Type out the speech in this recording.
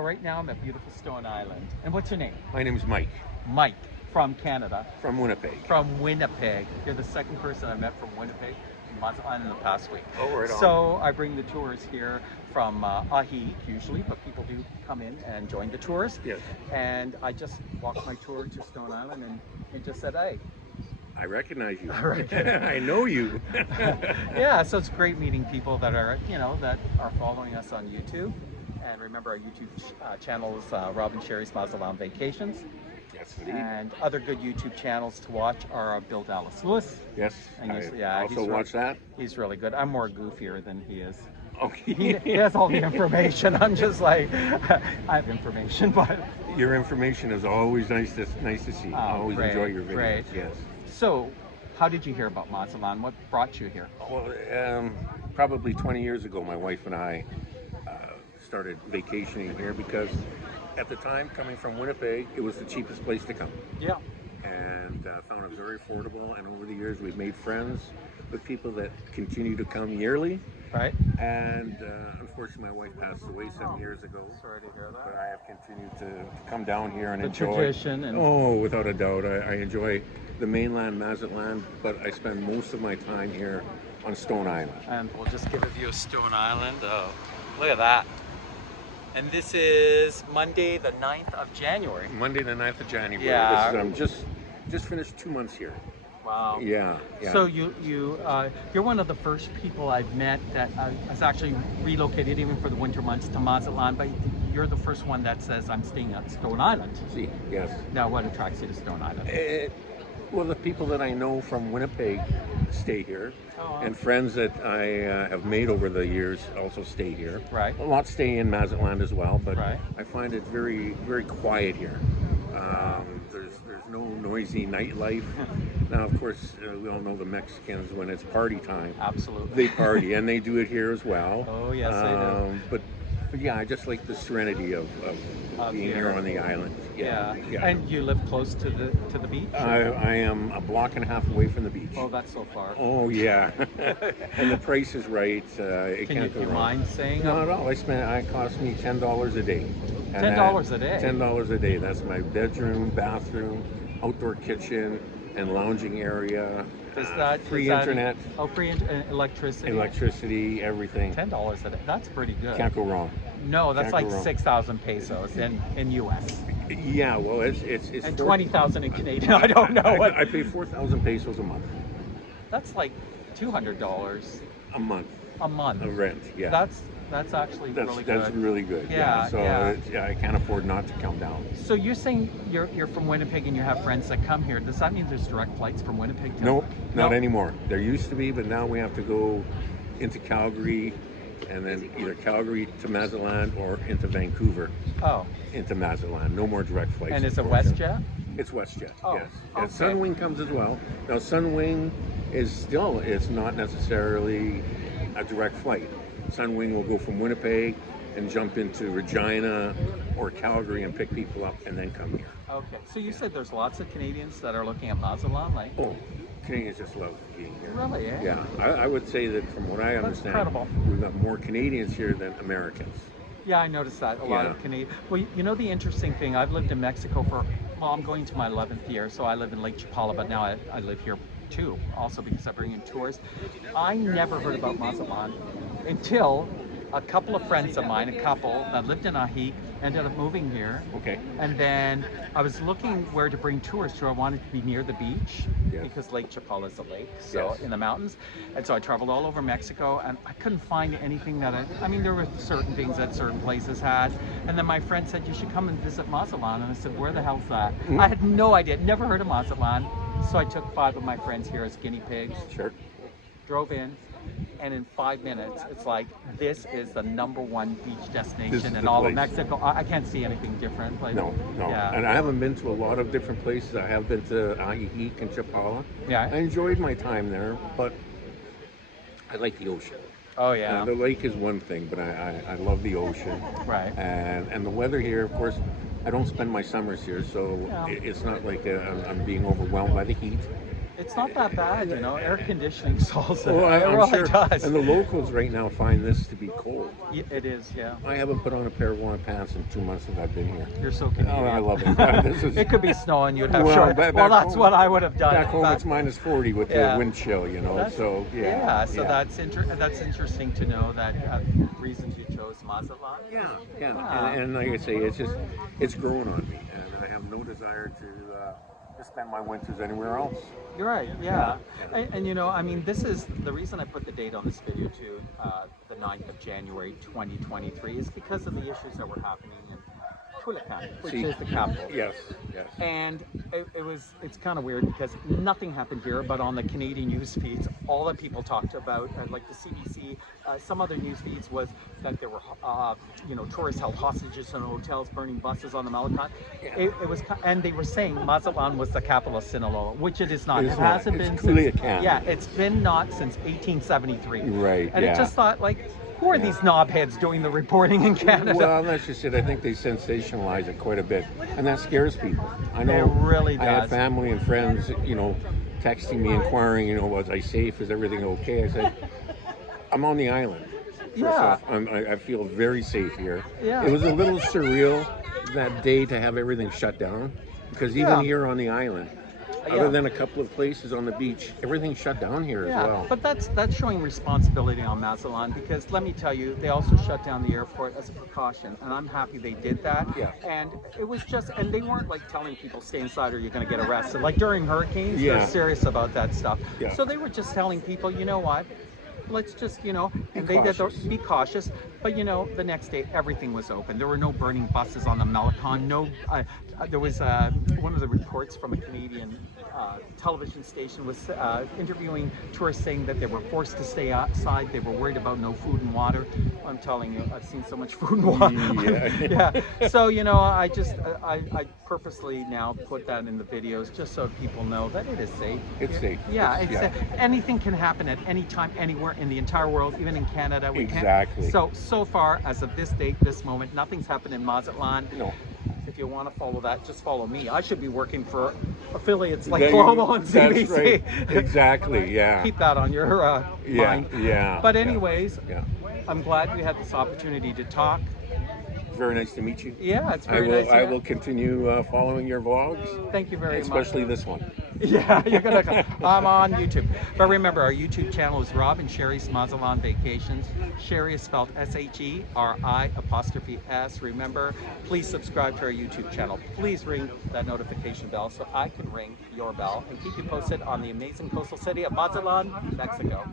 Right now I'm at beautiful Stone Island. And what's your name? My name is Mike Mike, from Canada. from Winnipeg. From Winnipeg. You're the second person I met from Winnipeg, Mazatlán, in the past week. Oh, right on. So I bring the tours here from Ahi usually, but people do come in and join the tours. Yes. And I just walked my tour to Stone Island and he just said, hey. I recognize you. Right. I know you. Yeah, so it's great meeting people that are, that are following us on YouTube. And remember, our YouTube channel is Robin Sherry's Mazatlán Vacations. Yes, indeed. And other good YouTube channels to watch are Bill Dallas Lewis. Yes, And I also watch that. He's really good. I'm more goofier than he is. Okay. He has all the information. I'm just like, I have information, but... Your information is always nice to see. I always great, enjoy your videos. great. Yes. So, how did you hear about Mazatlán? What brought you here? Well, probably 20 years ago, my wife and I started vacationing here because at the time, coming from Winnipeg, it was the cheapest place to come. Yeah. And found it very affordable. And over the years, we've made friends with people that continue to come yearly. Right. And unfortunately, my wife passed away some years ago. Sorry to hear that. But I have continued to come down here and The enjoy. tradition and... Oh, without a doubt. I enjoy the mainland Mazatlán, but I spend most of my time here on Stone Island. And we'll just give a view of Stone Island. Oh, look at that. And this is Monday, the 9th of January. Monday the 9th of January. Yeah. This is, just finished 2 months here. Wow. Yeah. So you're one of the first people I've met that has actually relocated even for the winter months to Mazatlán, but you're the first one that says I'm staying at Stone Island. See, yes. Now, what attracts you to Stone Island? Well, the people that I know from Winnipeg stay here, and friends that I have made over the years also stay here. Right. A lot stay in Mazatlán as well, but right. I find it very, very quiet here. There's no noisy nightlife. Now, of course, we all know the Mexicans, when it's party time. Absolutely. They party, and they do it here as well. Oh, yes, they do. But yeah, I just like the serenity of being here on the island. Yeah. And you live close to the beach? I am a block and a half away from the beach. Oh, that's so far. Oh, yeah. And the price is right. It can't go you wrong. mind saying? Not at all. It cost me $10 a day. And $10 a day? $10 a day. That's my bedroom, bathroom, outdoor kitchen, and lounging area. Free internet. Free electricity. Electricity, everything. $10 a day. That's pretty good. Can't go wrong. No, that's like 6,000 pesos in US. Yeah, well, it's and 20,000 in Canadian. I don't know what. I pay 4,000 pesos a month. That's like $200 a month. A month. Of rent. Yeah. That's actually really good. That's really good. Yeah. So I can't afford not to come down. So you're saying you're from Winnipeg and you have friends that come here. Does that mean there's direct flights from Winnipeg to? Nope, not anymore. There used to be, but now we have to go into Calgary, and then either Calgary to Mazatlán or into Vancouver. Oh. Into Mazatlán. No more direct flights. And is it WestJet? It's WestJet. Oh, yes. okay. And Sunwing comes as well. Now Sunwing it's not necessarily a direct flight. Sunwing will go from Winnipeg and jump into Regina or Calgary and pick people up and then come here. Okay. So you said there's lots of Canadians that are looking at Mazatlán, like? Oh, Canadians just love being here. Really, eh? Yeah. I would say that from what I understand, we've got more Canadians here than Americans. Yeah, I noticed that. A lot of Canadians. Well, you know the interesting thing, I've lived in Mexico I'm going to my 11th year, so I live in Lake Chapala, but now I live here too, also because I bring in tours. I never heard about Mazatlán until a couple of friends of mine, a couple that lived in Ahi, ended up moving here. Okay. And then I was looking where to bring tours to. I wanted to be near the beach because Lake Chapala is a lake, so in the mountains. And so I traveled all over Mexico and I couldn't find anything that I mean, there were certain things that certain places had. And then my friend said, you should come and visit Mazatlán. And I said, where the hell's that? I had no idea, never heard of Mazatlán. So I took 5 of my friends here as guinea pigs. Sure. Drove in. And in 5 minutes, it's like, this is the #1 beach destination in all of Mexico. I can't see anything different. Like, no. Yeah. And I haven't been to a lot of different places. I have been to Ahi and Chapala. Yeah. I enjoyed my time there, but I like the ocean. Oh, yeah. The lake is one thing, but I love the ocean. Right. And the weather here, of course, I don't spend my summers here, so it's not like I'm being overwhelmed by the heat. It's not that bad, you know. Air conditioning solves it. Well, It I'm really sure. does. And the locals right now find this to be cold. Yeah, it is, yeah. I haven't put on a pair of warm pants in 2 months that I've been here. You're so Oh, Canadian. I love it. This is, It could be snowing, you'd have well, short. back Well, that's home- what I would have done. back home but- it's minus 40 with Yeah. the wind chill, you know. That's- So yeah. So yeah. that's interesting to know that reasons you chose Mazatlán. Yeah, yeah, Yeah. and like I say, it's growing on me, and I have no desire to spend my winters anywhere else. You're right, yeah. Yeah. And you know, I mean, this is the reason I put the date on this video too, the 9th of January 2023, is because of the issues that were happening in Culiacan, which See, is the capital. Yes, yes. And it's kind of weird because nothing happened here, but on the Canadian news feeds, all that people talked about, like the CBC, some other news feeds, was that there were, you know, tourists held hostages in hotels, burning buses on the Mazatlán. Yeah. It was, and they were saying Mazatlán was the capital of Sinaloa, which it is not. It's It not. hasn't It's been Culiacan. since. Yeah, it's been not since 1873. Right, And yeah. it just thought, like, who are these knobheads doing the reporting in Canada? Well, that's just it. I think they sensationalize it quite a bit, and that scares people. I know. It really I have does. family and friends, you know, texting me, inquiring, you know, was I safe? Is everything okay? I said, I'm on the island. First Yeah. off, I feel very safe here. Yeah. It was a little surreal that day to have everything shut down, because even Yeah. here on the island, Yeah. other than a couple of places on the beach, everything's shut down here as well. But that's showing responsibility on Mazatlán, because let me tell you, they also shut down the airport as a precaution, and I'm happy they did that. Yeah. And it was just, and they weren't like telling people stay inside or you're going to get arrested. Like during hurricanes, Yeah. they're serious about that stuff. Yeah. So they were just telling people, you know what? Let's just, you know, Be and they did cautious. be cautious. But you know, the next day everything was open. There were no burning buses on the Malecon. No, there was one of the reports from a Canadian television station was interviewing tourists saying that they were forced to stay outside. They were worried about no food and water. I'm telling you, I've seen so much food and water. Yeah. Yeah. So you know, I purposely now put that in the videos just so people know that it is safe. It's safe. Yeah, It's- it's yeah. anything can happen at any time, anywhere in the entire world, even in Canada. We Exactly. Can't. So far, as of this date, this moment, nothing's happened in Mazatlán. No. If you want to follow that, just follow me. I should be working for affiliates like There you- Global and CBC. That's right. Exactly. Yeah. Keep that on your Yeah. mind. Yeah. But yeah, anyways, Yeah. I'm glad we had this opportunity to talk. Very nice to meet you. Yeah, it's I very will. nice. I will continue following your vlogs, Thank you very much. especially this one. Yeah, you're gonna come. I'm on YouTube. But remember, our YouTube channel is Rob and Sherry's Mazatlán Vacations. Sherry is spelled SHERI''S. Remember, please subscribe to our YouTube channel. Please ring that notification bell so I can ring your bell and keep you posted on the amazing coastal city of Mazatlán, Mexico.